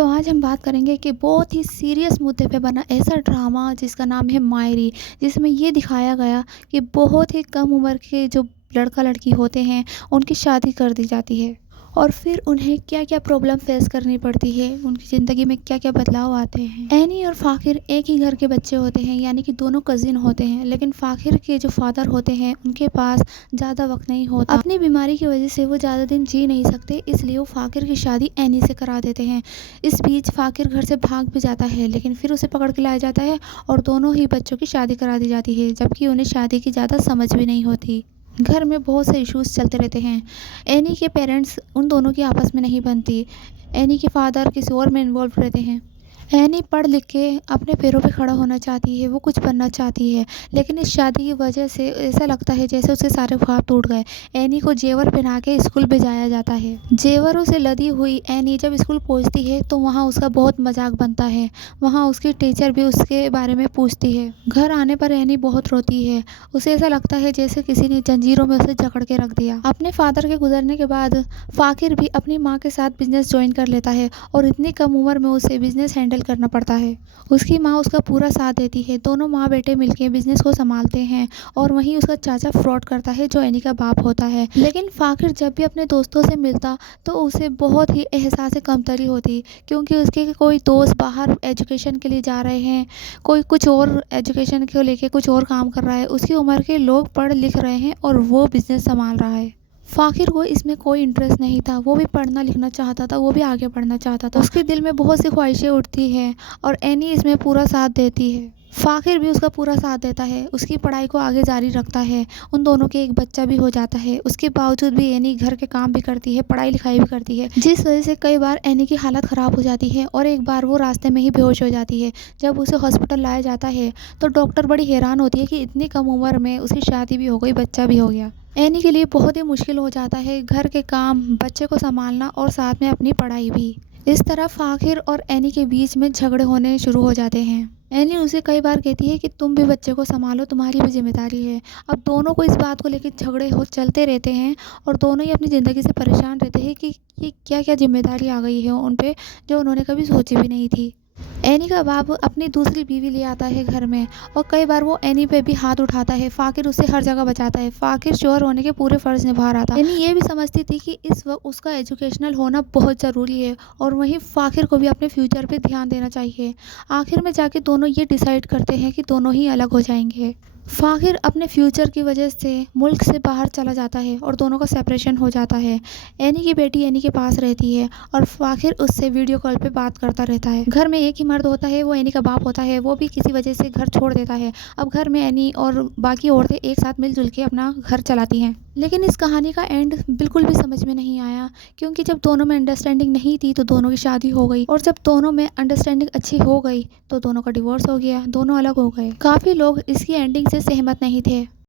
तो आज हम बात करेंगे कि बहुत ही सीरियस मुद्दे पे बना ऐसा ड्रामा जिसका नाम है मायरी। जिसमें ये दिखाया गया कि बहुत ही कम उम्र के जो लड़का लड़की होते हैं उनकी शादी कर दी जाती है और फिर उन्हें क्या क्या प्रॉब्लम फेस करनी पड़ती है, उनकी ज़िंदगी में क्या क्या बदलाव आते हैं। एनी और फ़ाकिर एक ही घर के बच्चे होते हैं, यानी कि दोनों कज़िन होते हैं, लेकिन फ़ाकिर के जो फादर होते हैं उनके पास ज़्यादा वक्त नहीं होता। अपनी बीमारी की वजह से वो ज़्यादा दिन जी नहीं सकते, इसलिए वो फ़ाकिर की शादी एनी से करा देते हैं। इस बीच फ़ाकिर घर से भाग भी जाता है, लेकिन फिर उसे पकड़ के लाया जाता है और दोनों ही बच्चों की शादी करा दी जाती है, जबकि उन्हें शादी की ज़्यादा समझ भी नहीं होती। घर में बहुत से इश्यूज़ चलते रहते हैं। एनी के पेरेंट्स उन दोनों की आपस में नहीं बनती। एनी के फादर किसी और में इन्वॉल्व रहते हैं। एनी पढ़ लिख के अपने पैरों पे खड़ा होना चाहती है, वो कुछ बनना चाहती है, लेकिन इस शादी की वजह से ऐसा लगता है जैसे उसके सारे ख्वाब टूट गए। एनी को जेवर पहना के स्कूल भेजाया जाता है। जेवरों से लदी हुई एनी जब स्कूल पहुंचती है तो वहाँ उसका बहुत मजाक बनता है। वहाँ उसकी टीचर भी उसके बारे में पूछती है। घर आने पर एनी बहुत रोती है। उसे ऐसा लगता है जैसे किसी ने जंजीरों में उसे जकड़ के रख दिया। अपने फादर के गुजरने के बाद फ़ाकिर भी अपनी माँ के साथ बिजनेस ज्वाइन कर लेता है और इतनी कम उम्र में उसे बिजनेस हैंडल करना पड़ता है। उसकी माँ उसका पूरा साथ देती है। दोनों माँ बेटे मिलकर बिजनेस को संभालते हैं और वहीं उसका चाचा फ्रॉड करता है जो एनी का बाप होता है। लेकिन फ़ाकिर जब भी अपने दोस्तों से मिलता तो उसे बहुत ही एहसास कमतरी होती, क्योंकि उसके कोई दोस्त बाहर एजुकेशन के लिए जा रहे हैं, कोई कुछ और एजुकेशन को लेके कुछ और काम कर रहा है, उसकी उम्र के लोग पढ़ लिख रहे हैं और वो बिजनेस संभाल रहा है। फ़ाकिर को इसमें कोई इंटरेस्ट नहीं था। वो भी पढ़ना लिखना चाहता था, वो भी आगे बढ़ना चाहता था। उसके दिल में बहुत सी ख्वाहिशें उठती हैं और एनी इसमें पूरा साथ देती है। फ़ाकिर भी उसका पूरा साथ देता है, उसकी पढ़ाई को आगे जारी रखता है। उन दोनों के एक बच्चा भी हो जाता है। उसके बावजूद भी एनी घर के काम भी करती है, पढ़ाई लिखाई भी करती है, जिस वजह से कई बार एनी की हालत ख़राब हो जाती है और एक बार वो रास्ते में ही बेहोश हो जाती है। जब उसे हॉस्पिटल लाया जाता है तो डॉक्टर बड़ी हैरान होती है कि इतनी कम उम्र में उसकी शादी भी हो गई, बच्चा भी हो गया। एनी के लिए बहुत ही मुश्किल हो जाता है घर के काम, बच्चे को संभालना और साथ में अपनी पढ़ाई भी। इस तरह फ़ाकिर और एनी के बीच में झगड़े होने शुरू हो जाते हैं। एनी उसे कई बार कहती है कि तुम भी बच्चे को संभालो, तुम्हारी भी जिम्मेदारी है। अब दोनों को इस बात को लेकर झगड़े हो चलते रहते हैं और दोनों ही अपनी ज़िंदगी से परेशान रहते हैं कि ये क्या क्या जिम्मेदारी आ गई है उन पे जो उन्होंने कभी सोची भी नहीं थी। एनी का बाप अपनी दूसरी बीवी ले आता है घर में और कई बार वो एनी पे भी हाथ उठाता है। फ़ाकिर उसे हर जगह बचाता है। फ़ाकिर शोहर होने के पूरे फ़र्ज़ निभा रहा था। एनी ये भी समझती थी कि इस वक्त उसका एजुकेशनल होना बहुत ज़रूरी है और वहीं फ़ाकिर को भी अपने फ्यूचर पे ध्यान देना चाहिए। आखिर में जाके दोनों ये डिसाइड करते हैं कि दोनों ही अलग हो जाएंगे। फ़ाकिर अपने फ्यूचर की वजह से मुल्क से बाहर चला जाता है और दोनों का सेपरेशन हो जाता है। एनी की बेटी एनी के पास रहती है और फ़ाकिर उससे वीडियो कॉल पे बात करता रहता है। घर में एक ही मर्द होता है, वो एनी का बाप होता है। वो भी किसी वजह से घर छोड़ देता है। अब घर में एनी और बाकी औरतें एक साथ मिलजुल के अपना घर चलाती हैं। लेकिन इस कहानी का एंड बिल्कुल भी समझ में नहीं आया, क्योंकि जब दोनों में अंडरस्टैंडिंग नहीं थी तो दोनों की शादी हो गई और जब दोनों में अंडरस्टैंडिंग अच्छी हो गई तो दोनों का डिवोर्स हो गया, दोनों अलग हो गए। काफ़ी लोग इसकी एंडिंग से सहमत नहीं थे।